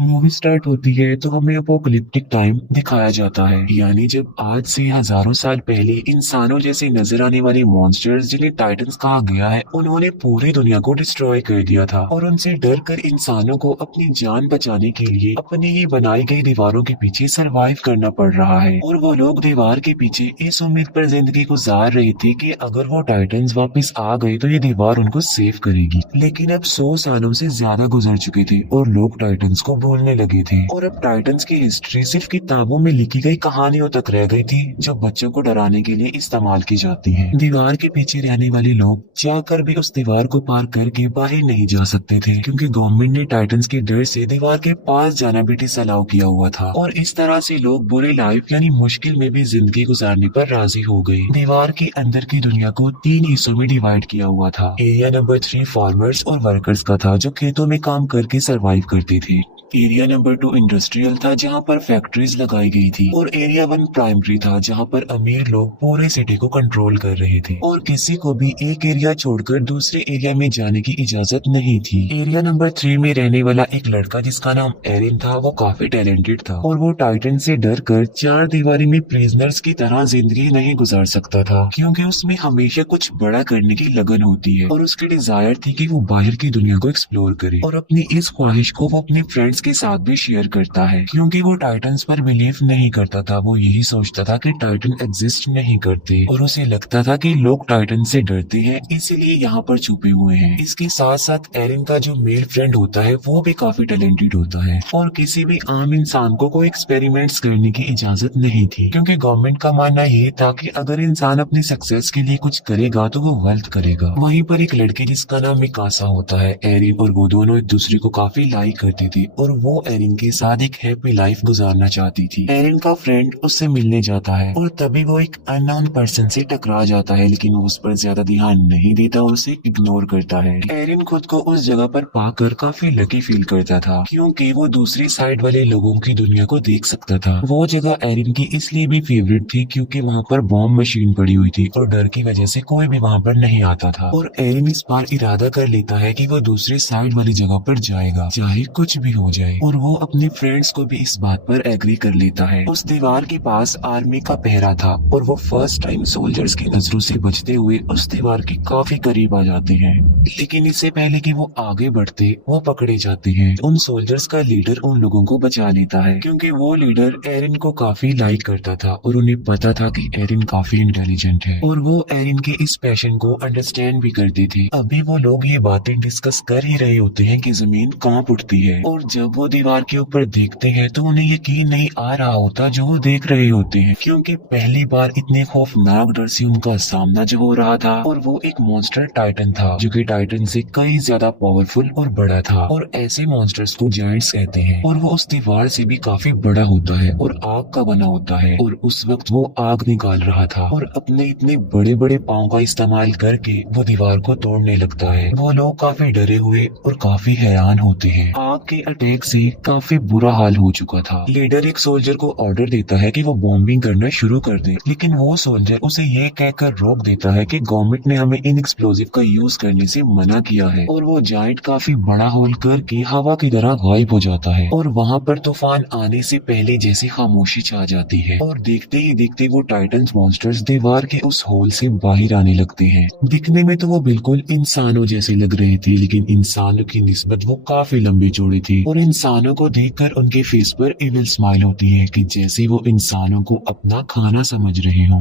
Movie start होती है तो हमें अपोकलिप्टिक टाइम दिखाया जाता है, यानी जब आज से हजारों साल पहले इंसानों जैसे नजर आने वाले मॉन्स्टर्स जिन्हें टाइटंस कहा गया है, उन्होंने पूरी दुनिया को डिस्ट्रॉय कर दिया था और उनसे डर कर इंसानों को अपनी जान बचाने के लिए अपनी ही बनाई गई दीवारों के पीछे सरवाइव करना पड़ रहा है। और वो लोग दीवार के पीछे इस उम्मीद पर जिंदगी गुजार रहे थे कि अगर वो टाइटंस वापस आ गए तो ये दीवार उनको सेव करेगी। लेकिन अब 100 सालों से ज्यादा गुजर चुके थे और लोग टाइटंस को भूलने लगे थे और अब टाइटंस की हिस्ट्री सिर्फ किताबों में लिखी गई कहानियों तक रह गई थी, जो बच्चों को डराने के लिए इस्तेमाल की जाती है। दीवार के पीछे रहने वाले लोग चाहकर भी उस दीवार को पार करके बाहर नहीं जा सकते थे, क्योंकि गवर्नमेंट ने टाइटंस के डर से दीवार के पास जाना भी डिसअलाउ किया हुआ था। और इस तरह से लोग बुरी लाइफ यानी मुश्किल में भी जिंदगी गुजारने पर राजी हो गए। दीवार के अंदर की दुनिया को 3 हिस्सों में डिवाइड किया हुआ था। एरिया नंबर 3 फार्मर्स और वर्कर्स का था, जो खेतों में काम करके सरवाइव करते थे। एरिया नंबर 2 इंडस्ट्रियल था, जहाँ पर फैक्ट्रीज लगाई गई थी। और एरिया 1 प्राइमरी था, जहाँ पर अमीर लोग पूरे सिटी को कंट्रोल कर रहे थे और किसी को भी एक एरिया छोड़कर दूसरे एरिया में जाने की इजाजत नहीं थी। एरिया नंबर 3 में रहने वाला एक लड़का जिसका नाम एरिन था, वो काफी टैलेंटेड था और वो टाइटन से डर कर 4 दीवारी में प्रिजनर्स की तरह जिंदगी नहीं गुजार सकता था, क्योंकि उसमें हमेशा कुछ बड़ा करने की लगन होती है और उसकी डिजायर थी कि वो बाहर की दुनिया को एक्सप्लोर करे। और अपनी इस ख्वाहिश को वो अपने फ्रेंड्स के साथ भी शेयर करता है, क्योंकि वो टाइटंस पर बिलीव नहीं करता था। वो यही सोचता था कि टाइटन एग्जिस्ट नहीं करते और उसे लगता था कि लोग टाइटन से डरते हैं, इसीलिए यहाँ पर छुपे हुए हैं। इसके साथ साथ एरिन का जो मेल फ्रेंड होता है वो भी काफी टैलेंटेड होता है और किसी भी आम इंसान को कोई एक्सपेरिमेंट्स करने की इजाजत नहीं थी, क्योंकि गवर्नमेंट का मानना ये था कि अगर इंसान अपनी सक्सेस के लिए कुछ करेगा तो वो वेल्थ करेगा। वहीं पर एक लड़की जिसका नाम मिकासा होता है, एरिन और वो दोनों एक दूसरे को काफी लाइक करती थी और वो एरिन के साथ एक हैप्पी लाइफ गुजारना चाहती थी। एरिन का फ्रेंड उससे मिलने जाता है और तभी वो एक अननोन पर्सन से टकरा जाता है, लेकिन वो उस पर ज्यादा ध्यान नहीं देता और उसे इग्नोर करता है। एरिन खुद को उस जगह पर पाकर काफी लकी फील करता था, क्योंकि वो दूसरी साइड वाले लोगों की दुनिया को देख सकता था। वो जगह एरिन की इसलिए भी फेवरेट थी क्योंकि वहाँ पर बॉम्ब मशीन पड़ी हुई थी और डर की वजह से कोई भी वहाँ पर नहीं आता था। और एरिन इस बार इरादा कर लेता है कि वो दूसरी साइड वाली जगह पर जाएगा, चाहे कुछ भी हो जाए। और वो अपने फ्रेंड्स को भी इस बात पर एग्री कर लेता है। उस दीवार के पास आर्मी का पहरा था और वो फर्स्ट टाइम सोल्जर्स की नजरों से बचते हुए उस दीवार के काफी करीब आ जाते हैं। लेकिन इससे पहले कि वो आगे बढ़ते, वो पकड़े जाते हैं। उन सोल्जर्स का लीडर उन लोगों को बचा लेता है, क्योंकि वो लीडर एरिन को काफी लाइक करता था और उन्हें पता था कि एरिन काफी इंटेलिजेंट है और वो एरिन के इस पैशन को अंडरस्टैंड भी करते थे। अभी वो लोग ये बातें डिस्कस कर ही रहे होते हैं कि जमीन कांप उठती है और जब वो दीवार के ऊपर देखते हैं तो उन्हें यकीन नहीं आ रहा होता जो वो देख रहे होते हैं, क्योंकि पहली बार इतने खौफनाक डर से उनका सामना जो हो रहा था और वो एक मॉन्स्टर टाइटन था, जो कि टाइटन से कई ज्यादा पावरफुल और बड़ा था। और ऐसे मॉन्स्टर्स को जायंट्स कहते हैं और वो उस दीवार से भी काफी बड़ा होता है और आग का बना होता है। और उस वक्त वो आग निकाल रहा था और अपने इतने बड़े बड़े पाँव का इस्तेमाल करके वो दीवार को तोड़ने लगता है। वो लोग काफी डरे हुए और काफी हैरान होते हैं। आग के अटैक से काफी बुरा हाल हो चुका था। लीडर एक सोल्जर को ऑर्डर देता है कि वो बॉम्बिंग करना शुरू कर दे, लेकिन वो सोल्जर उसे ये कहकर रोक देता है कि गवर्नमेंट ने हमें इन एक्सप्लोजिव का यूज करने से मना किया है। और वो जायंट काफी बड़ा होल करके हवा की तरह गायब हो जाता है और वहाँ पर तूफान आने से पहले जैसे खामोशी छा जाती है और देखते ही देखते वो टाइटंस मॉन्स्टर्स दीवार के उस होल से बाहर आने लगते हैं। दिखने में तो वो बिल्कुल इंसानों जैसे लग रहे थे, लेकिन इंसानों की निस्बत वो काफी लंबी चौड़ी थी और इंसानों को देखकर उनके फेस पर इविल स्माइल होती है कि जैसे वो इंसानों को अपना खाना समझ रहे हों।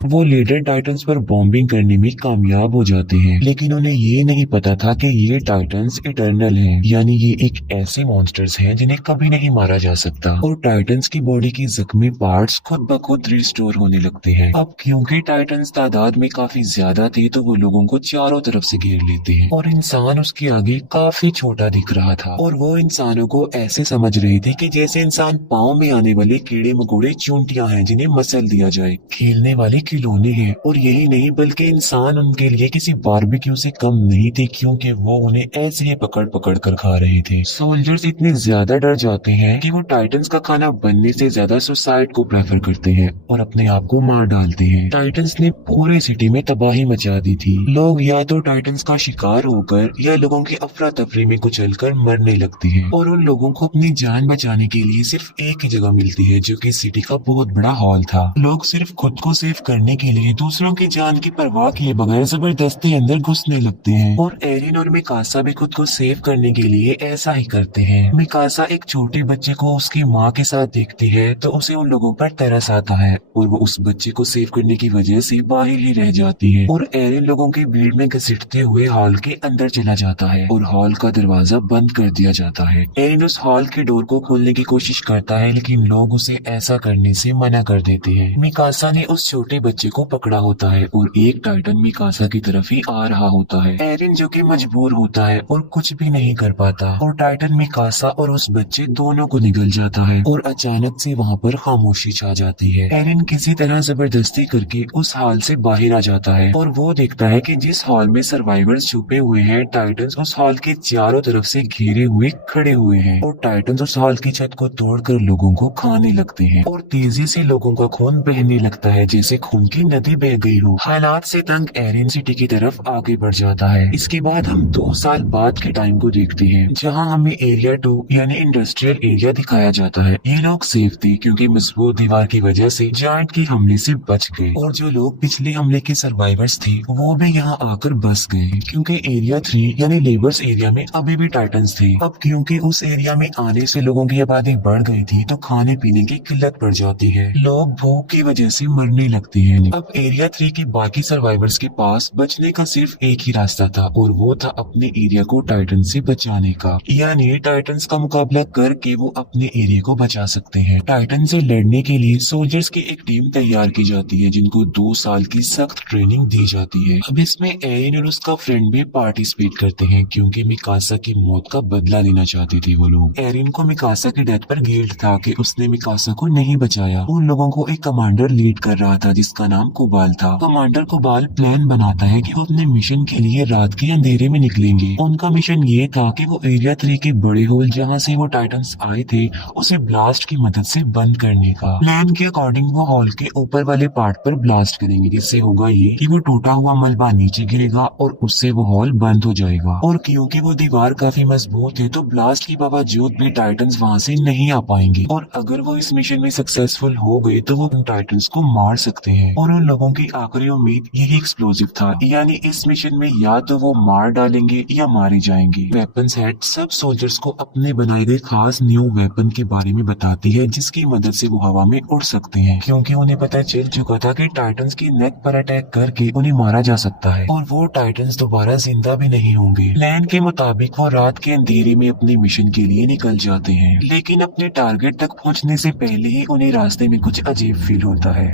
वो लीडर टाइटंस पर बॉम्बिंग करने में कामयाब हो जाते हैं, लेकिन उन्हें ये नहीं पता था कि ये टाइटंस इटर्नल हैं, यानी ये एक ऐसे मॉन्स्टर्स हैं जिन्हें कभी नहीं मारा जा सकता। और टाइटंस की बॉडी की जख्मी पार्ट्स खुद ब खुद रिस्टोर होने लगते हैं। अब क्योंकि टाइटंस तादाद में काफी ज्यादा थे तो वो लोगों को चारों तरफ से घेर लेते हैं और इंसान उसके आगे काफी छोटा दिख रहा था। और वो इंसानों को ऐसे समझ रहे थे कि जैसे इंसान पाँव में आने वाले कीड़े मकोड़े चूंटियां हैं जिन्हें मसल दिया जाए, खेलने वाले खिलौने हैं और यही नहीं बल्कि इंसान उनके लिए किसी बारबेक्यू से कम नहीं थे, क्योंकि वो उन्हें ऐसे ही पकड़ पकड़ कर खा रहे थे। सोल्जर्स इतने ज्यादा डर जाते हैं कि वो टाइटंस का खाना बनने से ज्यादा सुसाइड को प्रेफर करते हैं और अपने आप को मार डालते हैं। टाइटंस ने पूरे सिटी में तबाही मचा दी थी। लोग या तो टाइटंस का शिकार होकर या लोगों की अफरा तफरी में कुचलकर मरने लगते हैं और उन लोगों को अपनी जान बचाने के लिए सिर्फ एक ही जगह मिलती है, जो कि सिटी का बहुत बड़ा हॉल था। लोग सिर्फ खुद को सेव करने के लिए दूसरों की जान की परवाह किए बगैर जबरदस्ती अंदर घुसने लगते हैं और एरिन और मिकासा भी खुद को सेव करने के लिए ऐसा ही करते हैं। मिकासा एक छोटे बच्चे को उसकी माँ के साथ देखती है तो उसे उन लोगों पर तरस आता है और वो उस बच्चे को सेव करने की वजह से बाहर ही रह जाती है और एरिन लोगों की भीड़ में घसीटते हुए हॉल के अंदर चला जाता है और हॉल का दरवाजा बंद कर दिया जाता है। एरिन उस हॉल के डोर को खोलने की कोशिश करता है, लेकिन लोग उसे ऐसा करने से मना कर देते हैं। मिकासा ने उस छोटे बच्चे को पकड़ा होता है और एक टाइटन मिकासा की तरफ ही आ रहा होता है। एरिन जो कि मजबूर होता है और कुछ भी नहीं कर पाता और टाइटन मिकासा और उस बच्चे दोनों को निगल जाता है और अचानक से वहाँ पर खामोशी छा जाती है। एरिन किसी तरह जबरदस्ती करके उस हॉल से बाहर आ जाता है और वो देखता है कि जिस हॉल में सर्वाइवर्स छुपे हुए हैं, टाइटन्स उस हॉल के चारों तरफ से घिरे हुए खड़े हुए हैं और टाइटन्स उस हॉल की छत को तोड़कर लोगों को खाने लगते हैं और तेजी से लोगों का खून बहने लगता है जैसे खून की नदी बह गई हो। हालात से तंग एरिन सिटी की तरफ आगे बढ़ जाता है। इसके बाद हम 2 साल बाद के टाइम को देखते हैं, जहाँ हमें एरिया 2 यानी इंडस्ट्रियल एरिया दिखाया जाता है। ये लोग सेफ थे क्योंकि मजबूत दीवार की वजह से जायंट के हमले से बच गए और जो लोग पिछले हमले के सर्वाइवर्स थे वो भी यहाँ आकर बस गए, क्योंकि एरिया 3 यानी लेबर्स एरिया में अभी भी टाइटन्स थे। अब क्योंकि उस एरिया में आने से लोगों की आबादी बढ़ गई थी तो खाने पीने की किल्लत पड़ जाती है, लोग भूख की वजह से मरने लगते हैं। अब एरिया 3 के बाकी सर्वाइवर्स के पास बचने का सिर्फ एक ही रास्ता था और वो था अपने एरिया को टाइटन से बचाने का, यानी टाइटन्स का मुकाबला करके वो अपने एरिया को बचा सकते हैं। टाइटन से लड़ने के लिए सोल्जर्स की एक टीम तैयार की जाती है जिनको 2 साल की सख्त ट्रेनिंग दी जाती है। अब इसमें एरिन और उसका फ्रेंड भी पार्टिसिपेट करते हैं क्योंकि मिकासा की मौत का बदला लेना चाहते थे वो लोग। एरिन को मिकासा की डेथ पर गिल्ट था कि उसने मिकासा को नहीं बचाया। उन लोगों को एक कमांडर लीड कर रहा था जिसका नाम कुबाल था। कमांडर कुबाल प्लान बनाता है कि वो अपने मिशन के लिए रात के अंधेरे में निकलेंगे। उनका मिशन ये था कि वो एरिया 3 के बड़े होल जहाँ से वो टाइटन्स आए थे उसे ब्लास्ट की मदद से बंद करने का। प्लान के अकॉर्डिंग वो हॉल के ऊपर वाले पार्ट पर ब्लास्ट करेंगे, जिससे होगा ये कि वो टूटा हुआ मलबा नीचे गिरेगा और उससे वो हॉल बंद हो जाएगा। और क्योंकि वो दीवार काफी मजबूत है तो ब्लास्ट के बावजूद भी टाइटन्स वहाँ से नहीं आ पाएंगे और अगर वो इस मिशन में सक्सेसफुल हो गए तो वो उन टाइटन्स को मार सकते हैं। और उन लोगों की आखिरी उम्मीद यही एक्सप्लोजिव था, यानी इस मिशन में या तो वो मार डालेंगे या मारे जाएंगे। वेपन्स हेड सब सोल्जर्स को अपने बनाए गए खास न्यू वेपन के बारे में बताती है जिसकी मदद से वो हवा में उड़ सकते हैं, क्योंकि उन्हें पता चल चुका था कि टाइटन्स की नेक पर अटैक करके उन्हें मारा जा सकता है और वो टाइटन्स दोबारा जिंदा भी नहीं होंगे। प्लान के मुताबिक वो रात के अंधेरे में अपने मिशन के लिए निकल जाते हैं, लेकिन अपने टारगेट तक पहुंचने से पहले ही उन्हें रास्ते में कुछ अजीब फील होता है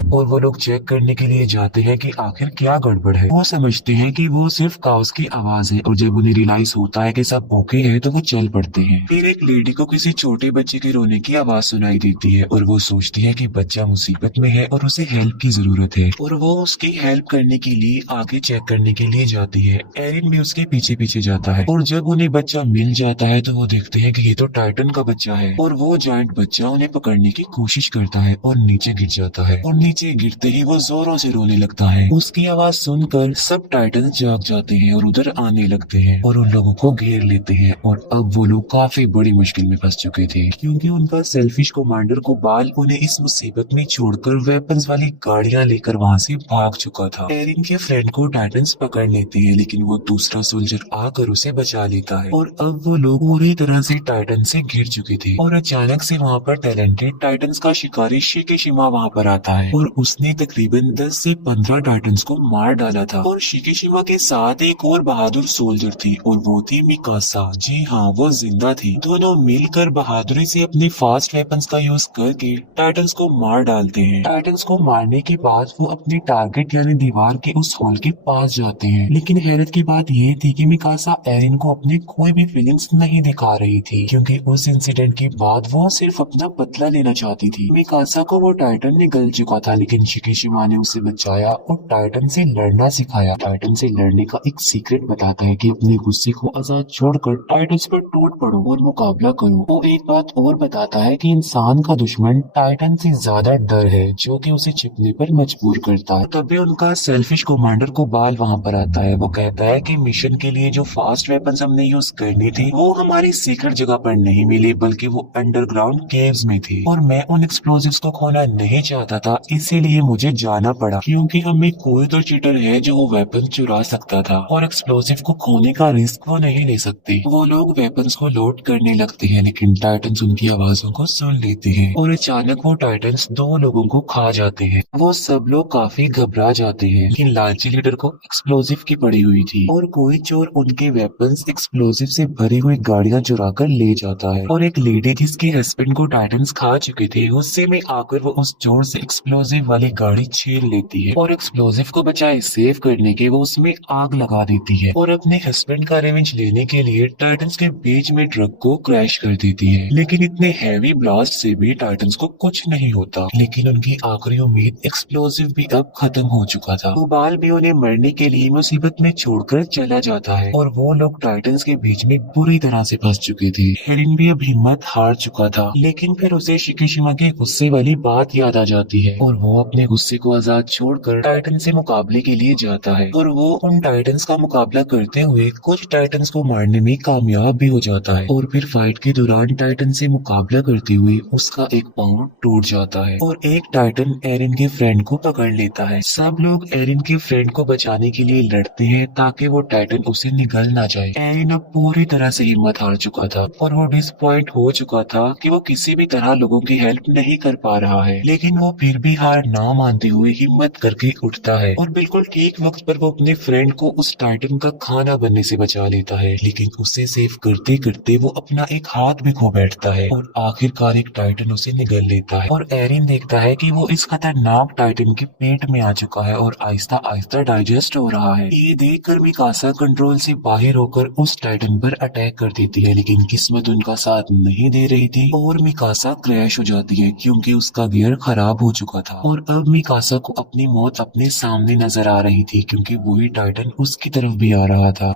और वो लोग चेक करने के लिए जाते हैं कि आखिर क्या गड़बड़ है। वो समझते हैं कि वो सिर्फ काउस की आवाज है और जब उन्हें रियलाइज होता है कि सब ओके है तो वो चल पड़ते हैं। फिर एक लेडी को किसी छोटे बच्चे के रोने की आवाज सुनाई देती है और वो सोचती है कि बच्चा मुसीबत में है और उसे हेल्प की जरूरत है और वो उसकी हेल्प करने के लिए आगे चेक करने के लिए जाती है। एरिन भी उसके पीछे पीछे जाता है और जब उन्हें बच्चा मिल जाता है तो वो देखते हैं कि ये तो टाइटन का बच्चा है और वो जायंट बच्चा उन्हें पकड़ने की कोशिश करता है और नीचे गिर जाता है और नीचे गिरते ही वो जोरों से रोने लगता है। उसकी आवाज सुनकर सब टाइटन जाग जाते हैं और उधर आने लगते हैं और उन लोगों को घेर लेते हैं और अब वो लोग काफी बड़ी मुश्किल में फंस चुके थे क्योंकि उनका सेल्फिश कमांडर कुबाल उन्हें इस मुसीबत में छोड़कर वेपन्स वाली गाड़ियां लेकर वहाँ से भाग चुका था। एरिन के फ्रेंड को टाइटन्स पकड़ लेते हैं लेकिन वो दूसरा सोल्जर आकर उसे बचा लेता है और अब वो लोग पूरी तरह से टाइटन से घिर चुके थे और अचानक से वहाँ पर टैलेंटेड टाइटन्स का शिकारी शिकेशिमा वहाँ पर आता है और उसने तकरीबन 10 से 15 टाइटन्स को मार डाला था और शिकेशिमा के साथ एक और बहादुर सोल्जर थी और वो थी मिकासा। जी हाँ, वो जिंदा थी। दोनों मिलकर बहादुरी से अपने फास्ट वेपन्स का यूज करके टाइटन्स को मार डालते हैं। टाइटन्स को मारने के बाद वो अपने टारगेट यानी दीवार के उस होल के पास जाते हैं, लेकिन हैरत की बात ये थी कि मिकासा एरिन को अपनी कोई भी फीलिंग्स नहीं दिखा रही थी क्योंकि उस इंसिडेंट के बाद वो सिर्फ अपना बदला लेना चाहती थी। मिकासा को वो टाइटन निगल चुका था, लेकिन शिकिशिमा ने उसे बचाया और टाइटन से लड़ना सिखाया। टाइटन से लड़ने का एक सीक्रेट बताता है कि अपने गुस्से को आजाद छोड़कर टाइटन्स पर टूट पड़ो और मुकाबला करो। वो एक बात और बताता है कि इंसान का दुश्मन टाइटन से ज्यादा डर है, जो कि उसे छिपने पर मजबूर करता है। तभी उनका सेल्फिश कमांडर कोबाल वहाँ पर आता है। वो कहता है कि मिशन के लिए जो फास्ट वेपन्स हमने यूज करनी थी वो हमारी सीक्रेट जगह पर नहीं मिली, बल्कि वो अंडरग्राउंड केव्स में थी, और मैं उन एक्सप्लोजिव्स को खोना नहीं चाहता था, इसीलिए मुझे जाना पड़ा, क्योंकि हमें कोई तो चीटर है जो वो वेपन चुरा सकता था और एक्सप्लोजिव को खोने का रिस्क वो नहीं ले सकते। वो लोग वेपन्स को लोड करने लगते हैं, लेकिन टाइटन्स उनकी आवाजों को सुन लेते हैं और अचानक वो टाइटन्स दो लोगों को खा जाते हैं। वो सब लोग काफी घबरा जाते हैं, लेकिन लालची लीडर को एक्सप्लोजिव की पड़ी हुई थी और कोई चोर उनके वेपन्स एक्सप्लोजिव से भरी हुई गाड़ियां चुरा कर ले जाता है। और एक लेडी जिसके हस्बैंड को टाइटन्स खा चुके थे, गुस्से में आकर वो उस चोर से एक्सप्लोजिव वाली गाड़ी छीन लेती है और एक्सप्लोजिव को बचाए सेव करने के वो उसमें आग लगा देती है और अपने हस्बैंड का रिवेंज लेने के लिए टाइटन्स के बीच में ट्रक को क्रैश कर देती है। लेकिन इतने हैवी ब्लास्ट से भी टाइटन्स को कुछ नहीं होता, लेकिन उनकी आखिरी उम्मीद एक्सप्लोजिव भी अब खत्म हो चुका था। कोबाल भी उन्हें मरने के लिए मुसीबत में छोड़कर चला जाता है और वो लोग टाइटन्स के बीच में बुरी तरह से फंस चुके थे। एरिन भी अब हिम्मत हार चुका था, लेकिन फिर उसे शिकिशिमा के गुस्से वाली बात याद आ जाती है और वो अपने गुस्से को आजाद छोड़कर टाइटन से मुकाबले के लिए जाता है और वो उन टाइटन्स का मुकाबला करते हुए कुछ टाइटन्स को मारने में कामयाब भी हो जाता है। और फिर फाइट के दौरान टाइटन से मुकाबला करते हुए उसका एक पाँव टूट जाता है और एक टाइटन एरिन के फ्रेंड को पकड़ लेता है। सब लोग एरिन के फ्रेंड को बचाने के लिए लड़ते हैं ताकि वो टाइटन उसे निगल ना जाए। एरिन अब पूरी तरह से हिम्मत हार चुका था और वो डिसपॉइंट हो चुका था कि वो किसी भी तरह लोगों की हेल्प नहीं कर पा रहा है, लेकिन वो फिर भी हार ना मानते हुए हिम्मत करके उठता है और बिल्कुल ठीक वक्त पर वो अपने फ्रेंड को उस टाइटन का खाना बनने से बचा लेता है। लेकिन उसे सेव करते करते वो अपना एक हाथ भी खो बैठता है और आखिरकार एक टाइटन उसे निगल लेता है और एरिन देखता है कि वो इस खतरनाक टाइटन के पेट में आ चुका है और आहिस्ता आहिस्ता डाइजेस्ट हो रहा है। ये देखकर मिकासा कंट्रोल से बाहर होकर उस टाइटन पर अटैक कर देती है, लेकिन किस्मत उनका साथ नहीं दे रही थी और मिकासा क्रैश हो जाती है क्योंकि उसका गियर खराब हो चुका था। और अब मिकासा को अपनी मौत अपने सामने नजर आ रही थी क्योंकि वही टाइटन उसकी तरफ भी आ रहा था।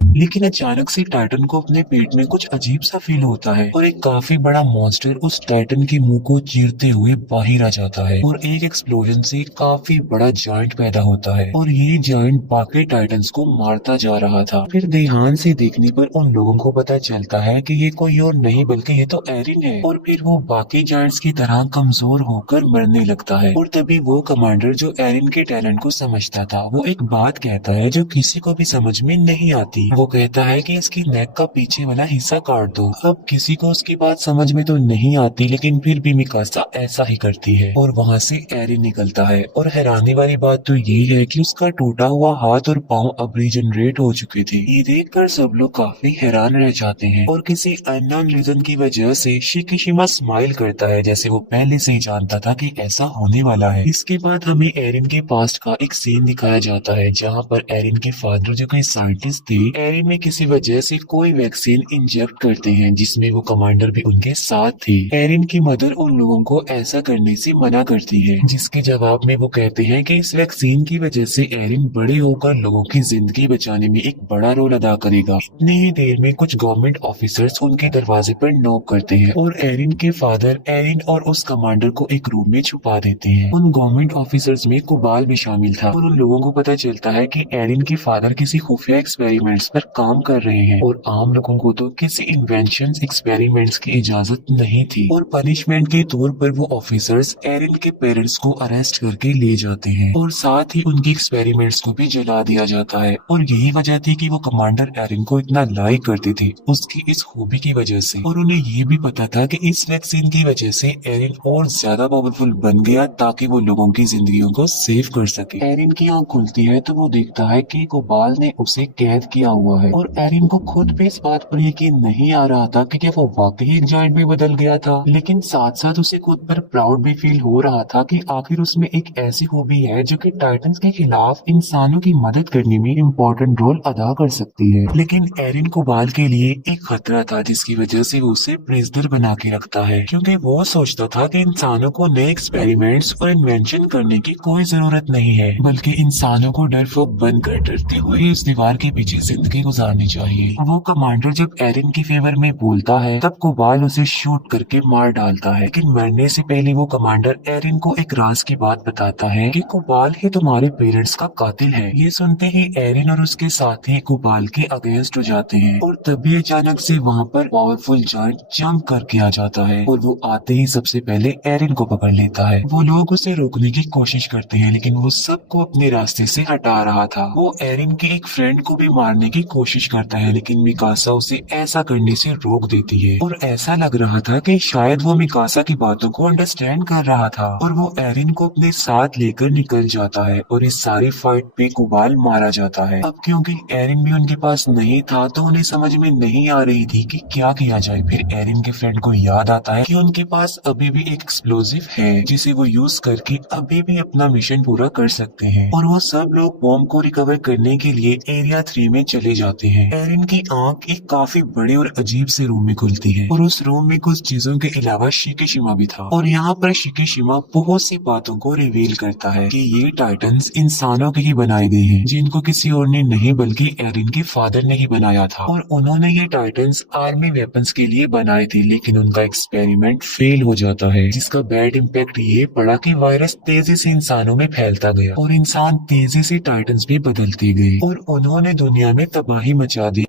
लेकिन अचानक से टाइटन को अपने पेट में कुछ अजीब सा फील होता है और एक काफी बड़ा मॉन्स्टर उस टाइटन के मुंह को चीरते हुए बाहर आ जाता है और एक एक्सप्लोजन से काफी बड़ा जायंट पैदा होता है और ये जायंट बाकी टाइटन्स को मारता जा रहा था। फिर ध्यान से देखने पर उन लोगों को पता चलता है कि ये कोई और नहीं बल्कि ये तो एरिन है और फिर वो बाकी जायंट्स की तरह कमजोर होकर मरने लगता है। और तभी वो कमांडर जो एरिन के टैलेंट को समझता था वो एक बात कहता है जो किसी को भी समझ में नहीं आती। वो कहता है कि इसकी नेक का पीछे वाला हिस्सा काट दो। अब किसी को उसकी बात समझ में तो नहीं आती, लेकिन फिर भी मिकासा ऐसा ही करती है और वहाँ से एरिन निकलता है। और हैरानी वाली बात तो ये है कि उसका टूटा हुआ हाथ और पाँव अब रीजनरेट हो चुके थे। ये देखकर सब लोग काफी हैरान रह जाते हैं और किसी अननोन रीजन की वजह से शिकिशिमा स्माइल करता है, जैसे वो पहले से ही जानता था कि ऐसा होने वाला है। इसके बाद हमें एरिन के पास्ट का एक सीन दिखाया जाता है जहाँ पर एरिन के फादर जो कि साइंटिस्ट थे, एरिन में किसी वजह से कोई वैक्सीन इंजेक्ट करते हैं जिसमें वो कमांडर भी उनके साथ थे। एरिन की मदर उन लोगों को ऐसा करने से मना करती है, जिसके जवाब में वो कहते हैं कि इस वैक्सीन की वजह से एरिन बड़े होकर लोगों की जिंदगी बचाने में एक बड़ा रोल अदा करेगा। इतनी ही देर में कुछ गवर्नमेंट ऑफिसर्स उनके दरवाजे पर नॉक करते हैं और एरिन के फादर एरिन और उस कमांडर को एक रूम में छुपा देते हैं। उन गवर्नमेंट ऑफिसर्स में कोबाल भी शामिल था और उन लोगों को पता चलता है कि एरिन के फादर किसी खुफिया एक्सपेरिमेंट्स पर काम कर रहे हैं और आम लोगों को तो किसी इन्वेंशन एक्सपेरिमेंट्स की इजाजत नहीं थी। और पनिशमेंट के तौर पर वो ऑफिसर्स एरिन के पेरेंट्स को अरेस्ट करके ले जाते हैं और साथ ही उनकी एक्सपेरिमेंट्स को भी जला दिया जाता है। और यही वजह थी कि वो कमांडर एरिन को इतना लाइक करते थे उसकी इस खूबी की वजह से। और उन्हें ये भी पता था कि इस वैक्सीन की वजह से एरिन और ज्यादा पावरफुल बन गया ताकि वो लोगों की जिंदगियों को सेव कर सके। एरिन की आंख खुलती है तो वो देखता है कि कोबाल ने उसे कैद किया हुआ हुआ है। और एरिन को खुद भी इस बात पर यकीन नहीं आ रहा था कि क्या वो वाकई एक जायंट में बदल गया था, लेकिन साथ साथ उसे खुद पर प्राउड भी फील हो रहा था कि आखिर उसमें एक ऐसी हॉबी है जो कि टाइटंस के खिलाफ इंसानों की मदद करने में इम्पोर्टेंट रोल अदा कर सकती है। लेकिन एरिन कोबाल के लिए एक खतरा था जिसकी वजह से वो उसे प्रिजनर बना के रखता है, क्योंकि वो सोचता था कि इंसानों को नए एक्सपेरिमेंट्स और इन्वेंशन करने की कोई जरूरत नहीं है, बल्कि इंसानों को डरपोक बनकर डरते हुए इस दीवार के पीछे जिंदगी गुजारनी चाहिए। वो कमांडर जब एरिन की फेवर में बोलता है तब कोबाल उसे शूट करके मार डालता है, लेकिन मरने से पहले वो कमांडर एरिन को एक राज की बात बताता है कि कोबाल ही तुम्हारे पेरेंट्स का कातिल है। ये सुनते ही एरिन और उसके साथी कोबाल के अगेंस्ट हो जाते हैं और तभी अचानक से वहाँ पर पावरफुल जायंट जंप करके आ जाता है और वो आते ही सबसे पहले एरिन को पकड़ लेता है। वो लोग उसे रोकने की कोशिश करते हैं लेकिन वो सबको अपने रास्ते से हटा रहा था। वो एरिन के एक फ्रेंड को भी मारने की कोशिश करता है लेकिन मिकासा उसे ऐसा करने से रोक देती है और ऐसा लग रहा था कि शायद वो मिकासा की बातों को अंडरस्टैंड कर रहा था और वो एरिन को अपने साथ लेकर निकल जाता है और इस सारी फाइट पे कोबाल मारा जाता है। अब क्योंकि एरिन भी उनके पास नहीं था तो उन्हें समझ में नहीं आ रही थी कि क्या किया जाए। फिर एरिन के फ्रेंड को याद आता है कि उनके पास अभी भी एक एक्सप्लोजिव है जिसे वो यूज करके अभी भी अपना मिशन पूरा कर सकते हैं और वो सब लोग बॉम्ब को रिकवर करने के लिए एरिया 3 में चले जाते हैं। एरिन की आंख एक काफी बड़े और अजीब से रूम में खुलती है और उस रूम में कुछ चीजों के अलावा शिकिशिमा भी था और यहाँ पर शिकिशिमा बहुत सी बातों को रिवील करता है कि ये टाइटन्स इंसानों के ही बनाए गए हैं जिनको किसी और ने नहीं बल्कि एरिन के फादर ने ही बनाया था और उन्होंने ये टाइटन्स आर्मी वेपन्स के लिए बनाए थे, लेकिन उनका एक्सपेरिमेंट फेल हो जाता है जिसका बैड इम्पैक्ट ये पड़ा कि वायरस तेजी से इंसानों में फैलता गया और इंसान तेजी से टाइटन्स भी बदलते गए और उन्होंने दुनिया में तबाही मचा दी।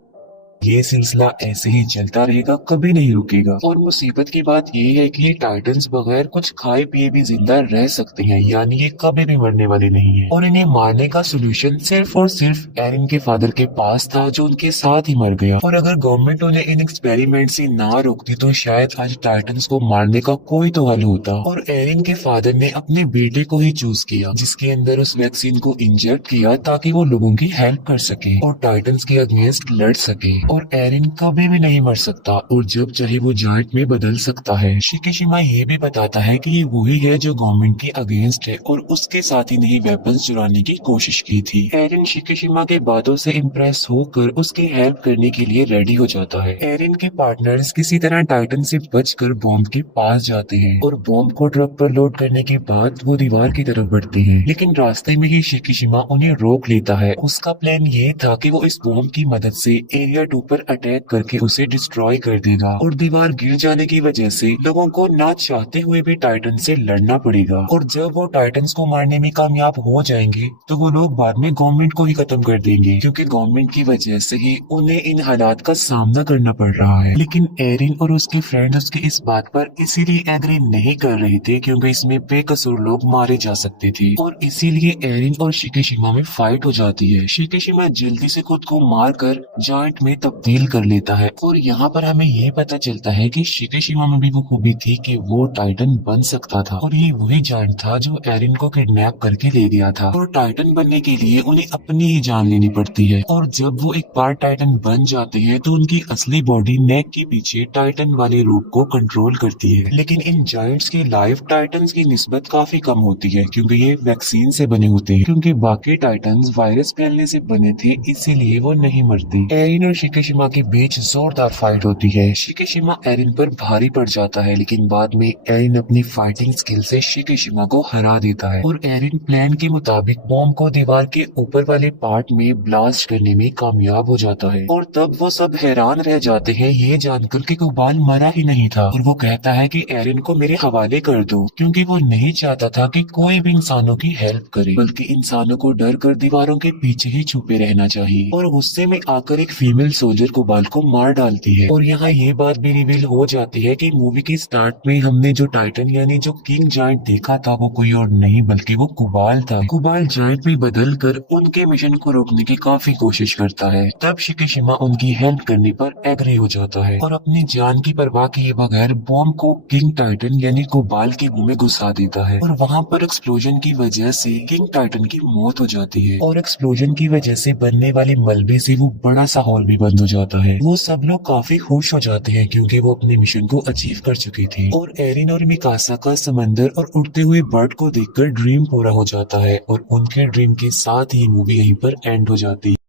ये सिलसिला ऐसे ही चलता रहेगा, कभी नहीं रुकेगा। और मुसीबत की बात ये है कि ये टाइटन्स बगैर कुछ खाए पिए भी जिंदा रह सकते हैं, यानी ये कभी भी मरने वाले नहीं है। और इन्हें मारने का सोल्यूशन सिर्फ और सिर्फ एरिन के फादर के पास था जो उनके साथ ही मर गया। और अगर गवर्नमेंट उन्हें इन एक्सपेरिमेंट से ना रोकती तो शायद आज टाइटन्स को मारने का कोई तो हल होता। और एरिन के फादर ने अपने बेटे को ही चूज किया जिसके अंदर उस वैक्सीन को इंजेक्ट किया ताकि वो लोगों की हेल्प कर सके और टाइटन्स के अगेंस्ट लड़ सके। और एरिन कभी भी नहीं मर सकता और जब चाहे वो जायंट में बदल सकता है। शिकिशिमा ये भी बताता है कि ये वही है जो गवर्नमेंट के अगेंस्ट है और उसके साथ ही नहीं वेपन्स चुराने की कोशिश की थी। एरिन शिकिशिमा के बातों से इम्प्रेस होकर उसकी हेल्प करने के लिए रेडी हो जाता है। एरिन के पार्टनर्स किसी तरह टाइटन से बचकर बॉम्ब के पास जाते हैं और बॉम्ब को ट्रक पर लोड करने के बाद वो दीवार की तरफ बढ़ते हैं, लेकिन रास्ते में ही शिकिशिमा उन्हें रोक लेता है। उसका प्लान ये था कि वो इस बॉम्ब की मदद से एरिया 2 पर अटैक करके उसे डिस्ट्रॉय कर देगा और दीवार गिर जाने की वजह से लोगों को ना चाहते हुए भी टाइटन से लड़ना पड़ेगा। और जब वो टाइटन्स को मारने में कामयाब हो जाएंगे तो वो लोग बाद में गवर्नमेंट को ही खत्म कर देंगे, क्योंकि गवर्नमेंट की वजह से ही उन्हें इन हालात का सामना करना पड़ रहा है। लेकिन एरिन और उसके फ्रेंड्स उसके इस बात पर इसीलिए एग्री नहीं कर रहे थे क्योंकि इसमें बेकसूर लोग मारे जा सकते थे और इसीलिए एरिन और शिकिशिमा में फाइट हो जाती है। शिकिशिमा जल्दी से खुद को मारकर जायंट में तब्दील कर लेता है और यहाँ पर हमें ये पता चलता है कि शिकिशिमा में भी वो खूबी थी कि वो टाइटन बन सकता था और ये वही जायंट था जो एरिन को किडनैप करके ले गया था। और टाइटन बनने के लिए उन्हें अपनी ही जान लेनी पड़ती है और जब वो एक बार टाइटन बन जाते हैं तो उनकी असली बॉडी नेक के पीछे टाइटन वाले रूप को कंट्रोल करती है। लेकिन इन जायंट्स की लाइफ टाइटन्स की निस्बत काफी कम होती है क्योंकि ये वैक्सीन से बने होते हैं, क्योंकि बाकी टाइटन्स वायरस फैलने से बने थे इसीलिए वो नहीं मरते। एरिन और शिकिशिमा के बीच जोरदार फाइट होती है। शिकिशिमा एरिन पर भारी पड़ जाता है लेकिन बाद में एरिन अपनी फाइटिंग स्किल से शिकिशिमा को हरा देता है और एरिन प्लान के मुताबिक बॉम्ब को दीवार के ऊपर वाले पार्ट में ब्लास्ट करने में कामयाब हो जाता है। और तब वो सब हैरान रह जाते हैं ये जानकर कि कोबाल मरा ही नहीं था और वो कहता है कि एरिन को मेरे हवाले कर दो, क्योंकि वो नहीं चाहता था कि कोई भी इंसानों की हेल्प करे, बल्कि इंसानों को डर कर दीवारों के पीछे ही छुपे रहना चाहिए। और गुस्से में आकर एक फीमेल सोल्जर कोबाल को मार डालती है। और यहाँ ये बात भी रिवील हो जाती है कि मूवी के स्टार्ट में हमने जो टाइटन यानी जो किंग जायंट देखा था वो कोई और नहीं बल्कि वो कोबाल था। कोबाल जायंट में बदल कर उनके मिशन को रोकने की काफी कोशिश करता है। तब शिकिशिमा उनकी हेल्प करने पर एग्री हो जाता है और अपनी जान की परवाह किए बगैर बॉम्ब को किंग टाइटन यानी कोबाल के मुंह में घुसा देता है। और वहाँ पर एक्सप्लोजन की वजह से किंग टाइटन की मौत हो जाती है और एक्सप्लोजन की वजह से बनने वाले मलबे से वो बड़ा सा हॉल भी बंद हो जाता है। वो सब लोग काफी खुश हो जाते हैं क्योंकि वो अपने मिशन को अचीव कर चुकी थी। और एरिन और मिकासा का समंदर और उड़ते हुए बर्ड को देखकर ड्रीम पूरा हो जाता है और उनके ड्रीम के साथ ही मूवी यहीं पर एंड हो जाती है।